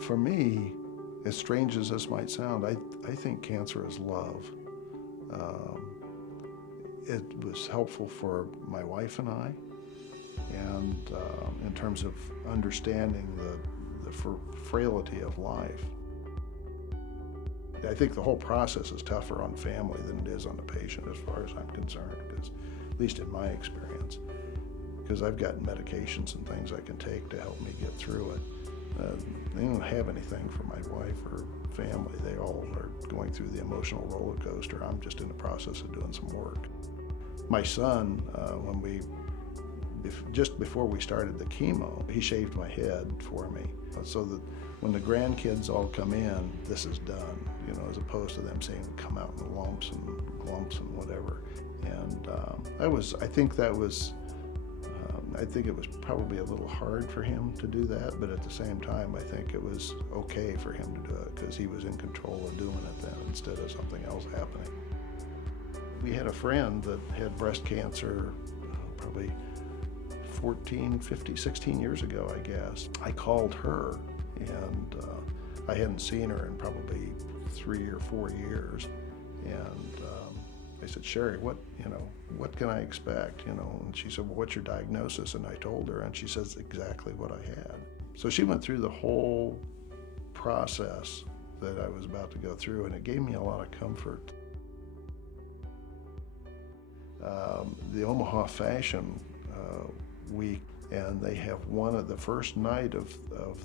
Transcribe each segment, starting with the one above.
For me, as strange as this might sound, I think cancer is love. It was helpful for my wife and I, and in terms of understanding the frailty of life. I think the whole process is tougher on family than it is on the patient as far as I'm concerned, because, at least in my experience, because I've got medications and things I can take to help me get through it. They don't have anything for my wife or family. They all are going through the emotional roller coaster. I'm just in the process of doing some work. My son, just before we started the chemo, he shaved my head for me so that when the grandkids all come in, this is done, as opposed to them saying come out in lumps and glumps and whatever. And I think it was probably a little hard for him to do that, but at the same time, I think it was okay for him to do it because he was in control of doing it then instead of something else happening. We had a friend that had breast cancer probably 16 years ago, I guess. I called her, and I hadn't seen her in probably 3 or 4 years, and I said, Sherry, what can I expect? And she said, well, what's your diagnosis? And I told her, and she says exactly what I had. So she went through the whole process that I was about to go through, and it gave me a lot of comfort. The Omaha Fashion Week, and they have the first night of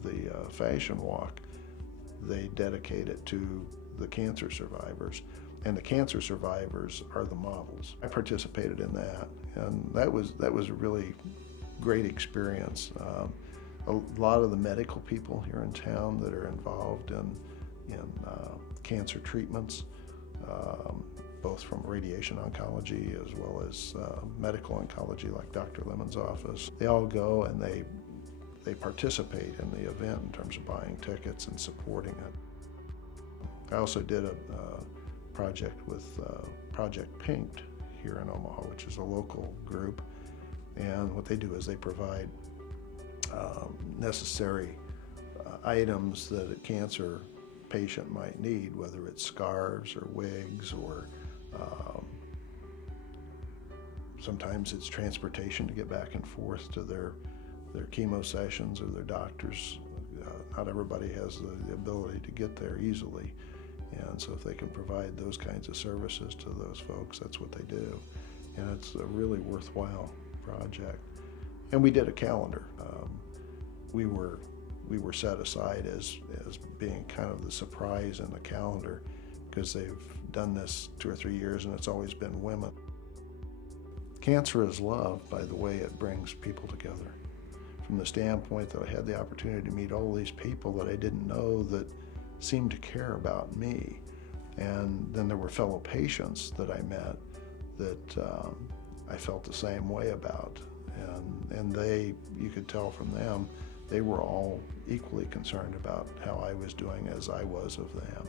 the fashion walk, they dedicate it to the cancer survivors. And the cancer survivors are the models. I participated in that, and that was a really great experience. A lot of the medical people here in town that are involved in cancer treatments, both from radiation oncology as well as medical oncology, like Dr. Lemon's office, they all go and they participate in the event in terms of buying tickets and supporting it. I also did a project with Project Pinked here in Omaha, which is a local group, and what they do is they provide necessary items that a cancer patient might need, whether it's scarves or wigs or sometimes it's transportation to get back and forth to their chemo sessions or their doctors. Not everybody has the ability to get there easily. And so if they can provide those kinds of services to those folks, that's what they do. And it's a really worthwhile project. And we did a calendar. We were set aside as being kind of the surprise in the calendar because they've done this 2 or 3 years and it's always been women. Cancer is love by the way it brings people together. From the standpoint that I had the opportunity to meet all these people that I didn't know that seemed to care about me. And then there were fellow patients that I met that I felt the same way about. And you could tell from them, they were all equally concerned about how I was doing as I was of them.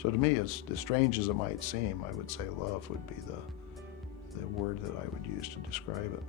So to me, as strange as it might seem, I would say love would be the word that I would use to describe it.